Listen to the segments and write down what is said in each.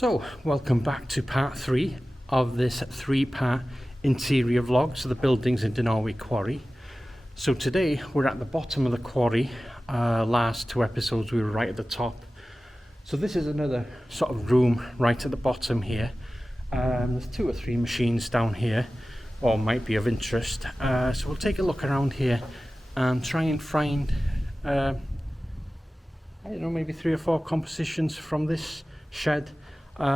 So, welcome back to part 3 of this 3-part interior vlog. So the buildings in Dinorwic Quarry. So today we're at the bottom of the quarry. Last 2 episodes we were right at the top. So this is another sort of room right at the bottom here. There's 2 or 3 machines down here, or might be of interest. So we'll take a look around here and try and find, I don't know, maybe 3 or 4 compositions from this shed.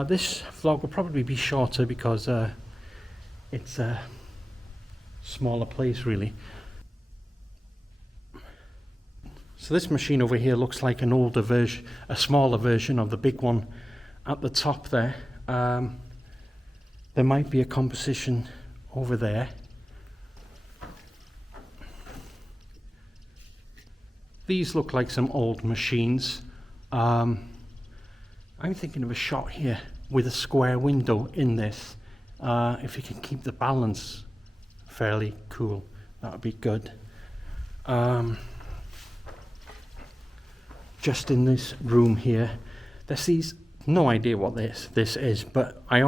This vlog will probably be shorter because it's a smaller place really. So this machine over here looks like an older version, a smaller version of the big one at the top there. There might be a composition over there. These look like some old machines. I'm thinking of a shot here with a square window in this. If you can keep the balance fairly cool, that would be good. Just in this room here, there's these, no idea what this is, but I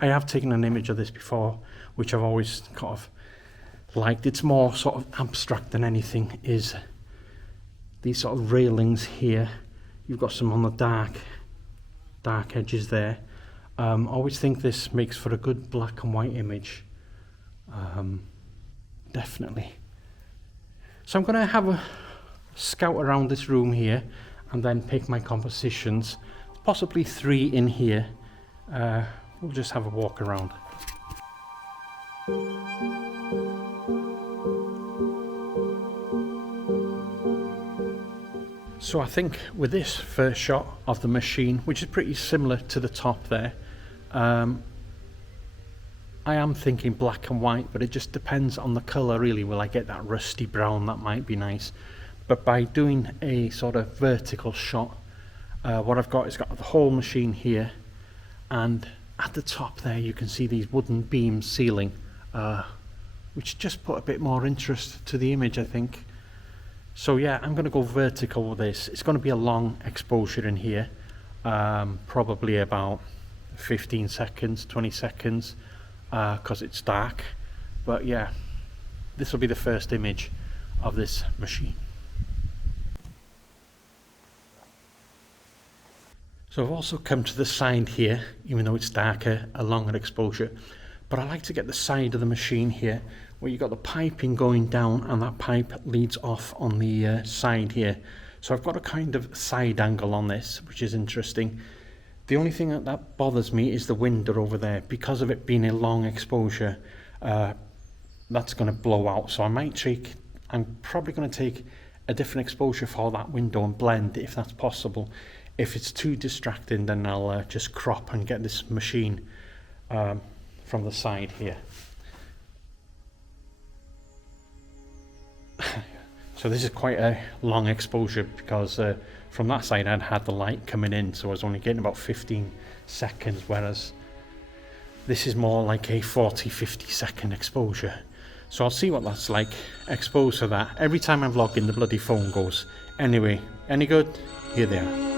have taken an image of this before, which I've always kind of liked. It's more sort of abstract than anything, is these sort of railings here. You've got some on the dark edges there. I always think this makes for a good black and white image. Definitely. So I'm going to have a scout around this room here and then pick my compositions, possibly 3 in here. We'll just have a walk around. So I think with this first shot of the machine, which is pretty similar to the top there, I am thinking black and white, but it just depends on the colour really. Will I get that rusty brown? That might be nice. But by doing a sort of vertical shot, what I've got is got the whole machine here, and at the top there you can see these wooden beam ceiling, which just put a bit more interest to the image, I think. So yeah, I'm going to go vertical with this. It's going to be a long exposure in here, probably about 15 seconds, 20 seconds, because it's dark. But yeah, this will be the first image of this machine. So I've also come to the side here, even though it's darker, a longer exposure. But I like to get the side of the machine here, where you've got the piping going down and that pipe leads off on the side here. So I've got a kind of side angle on this, which is interesting. The only thing that bothers me is the window over there. Because of it being a long exposure, that's going to blow out. So I'm probably going to take a different exposure for that window and blend if that's possible. If it's too distracting, then I'll just crop and get this machine from the side here. So this is quite a long exposure because from that side I'd had the light coming in, so I was only getting about 15 seconds, whereas this is more like a 40-50 second exposure. So I'll see what that's like exposed to that. Every time I'm vlogging the bloody phone goes. Anyway, any good? Here they are.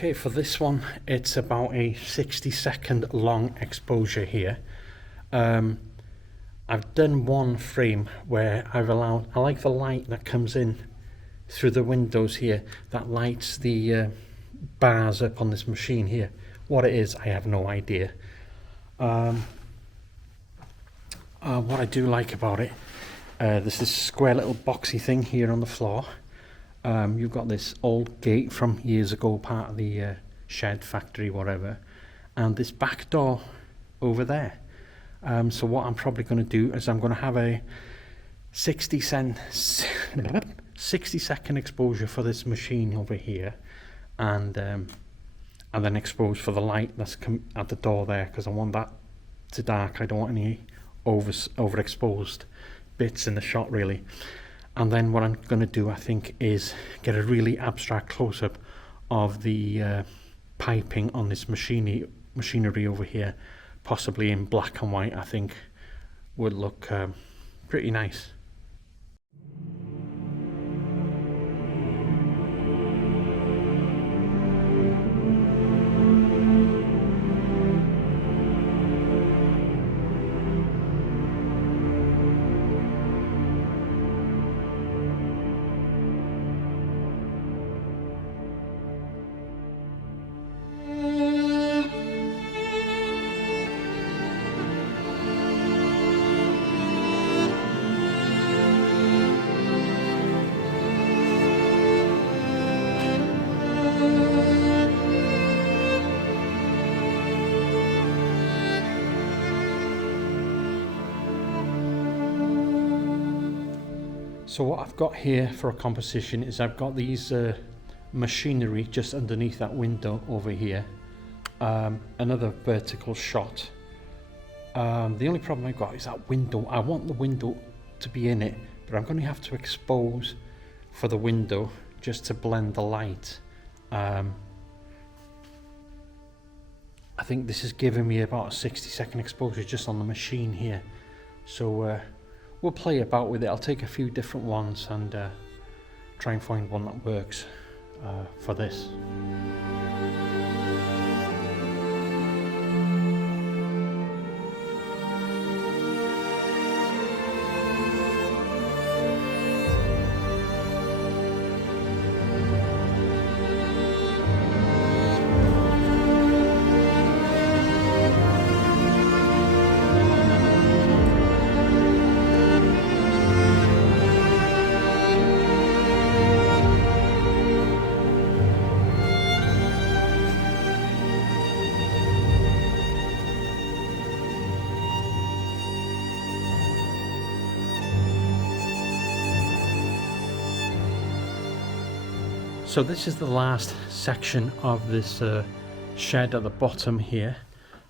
Okay, for this one, it's about a 60-second long exposure here. I've done one frame where I like the light that comes in through the windows here, that lights the bars up on this machine here. What it is, I have no idea. What I do like about it, there's this square little boxy thing here on the floor. You've got this old gate from years ago, part of the shed, factory, whatever, and this back door over there. So what I'm probably going to do is I'm going to have a 60-second exposure for this machine over here, and then expose for the light that's at the door there, because I want that to dark. I don't want any overexposed bits in the shot really. And then what I'm going to do, I think, is get a really abstract close-up of the piping on this machinery over here, possibly in black and white. I think would look pretty nice. So what I've got here for a composition is I've got these machinery just underneath that window over here. Another vertical shot. The only problem I've got is that window. I want the window to be in it, but I'm going to have to expose for the window just to blend the light. I think this is giving me about a 60-second exposure just on the machine here. So we'll play about with it. I'll take a few different ones and try and find one that works for this. So this is the last section of this shed at the bottom here.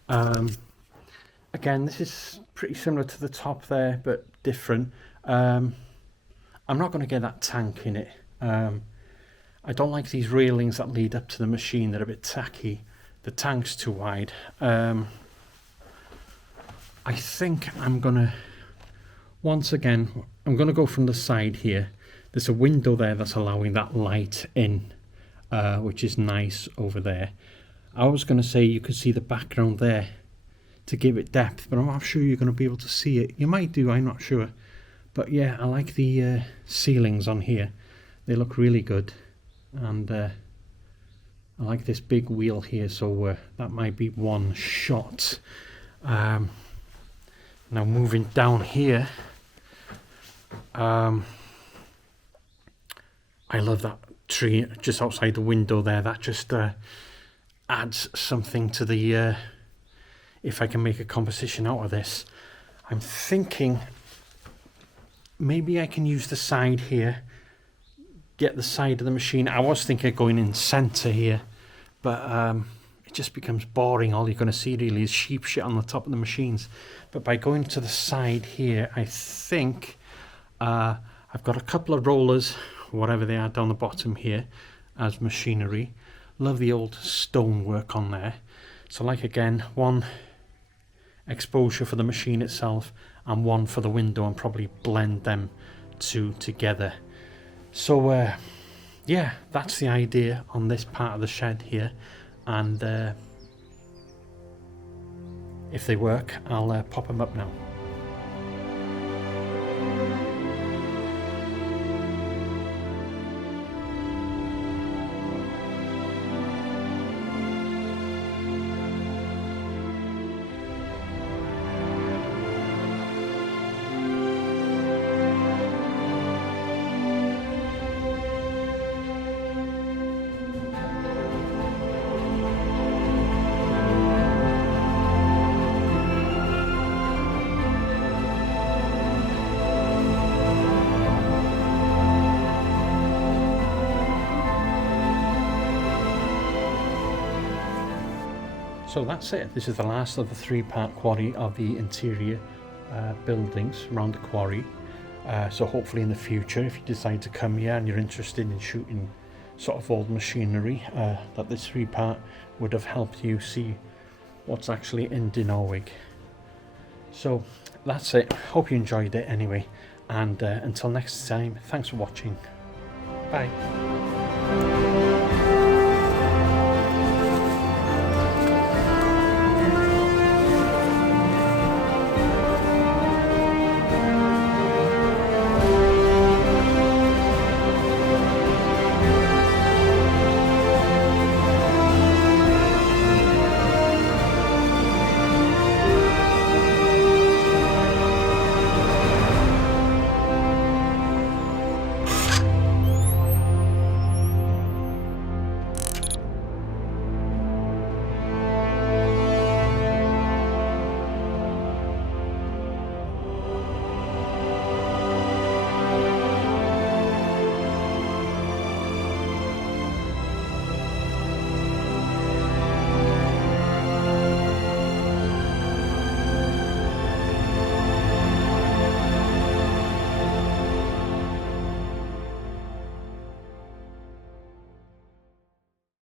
Again, this is pretty similar to the top there, but different. I'm not going to get that tank in it. I don't like these railings that lead up to the machine. They're a bit tacky. The tank's too wide. I think I'm going to, once again, I'm going to go from the side here. There's a window there that's allowing that light in, which is nice over there. I was going to say you could see the background there to give it depth, but I'm not sure you're going to be able to see it. You might do, I'm not sure. But yeah, I like the ceilings on here. They look really good. And I like this big wheel here, so that might be one shot. Now moving down here. I love that tree just outside the window there. That just adds something to the, if I can make a composition out of this. I'm thinking maybe I can use the side here, get the side of the machine. I was thinking of going in center here, but it just becomes boring. All you're going to see really is sheep shit on the top of the machines. But by going to the side here, I think I've got a couple of rollers, whatever they are, down the bottom here as machinery. Love the old stonework on there. So like again, one exposure for the machine itself and one for the window, and probably blend them two together. So yeah, yeah, that's the idea on this part of the shed here, and if they work, I'll pop them up now. So that's it. This is the last of the 3-part quarry of the interior buildings around the quarry. So hopefully in the future, if you decide to come here and you're interested in shooting sort of old machinery, that this 3-part would have helped you see what's actually in Dinorwic. So that's it. Hope you enjoyed it anyway. And until next time, thanks for watching. Bye.